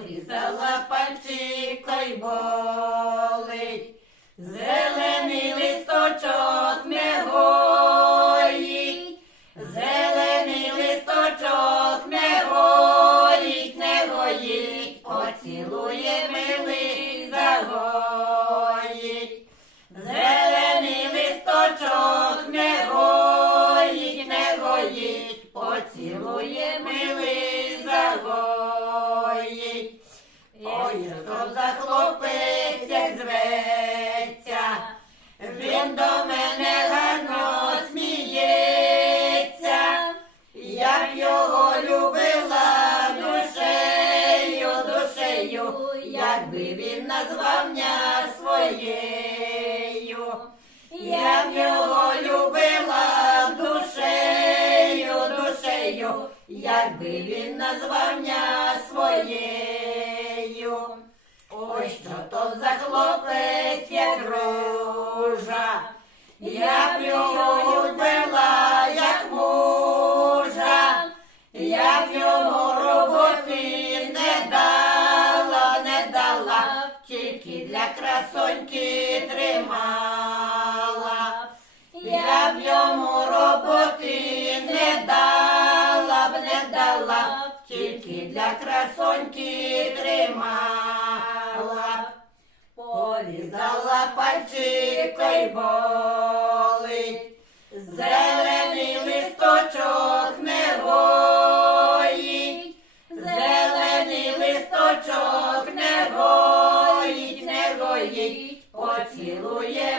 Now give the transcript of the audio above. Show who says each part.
Speaker 1: порізала пальчикой болить. Зелений листочок не гоїть, зелений листочок не гоїть, не гоїть, поцілує милий загоїть. Зелений листочок не гоїть, не гоїть, поцілує милий загоїть. Ой, що за хлопець як зветься, він до мене гарно сміється, я б його любила душею, душею, якби він назвав мене своєю. Я б його любила душею, душею, якби він назвав мене своєю. Що то за хлопець як ружа, я б його любила як мужа, я б йому роботи не дала, не дала, тільки для красоньки тримала. Я б йому роботи не дала б, не дала, тільки для красоньки тримала. Порізала й болить, зелений листочок не гоїть, зелений листочок не гоїть, не гоїть, поцілує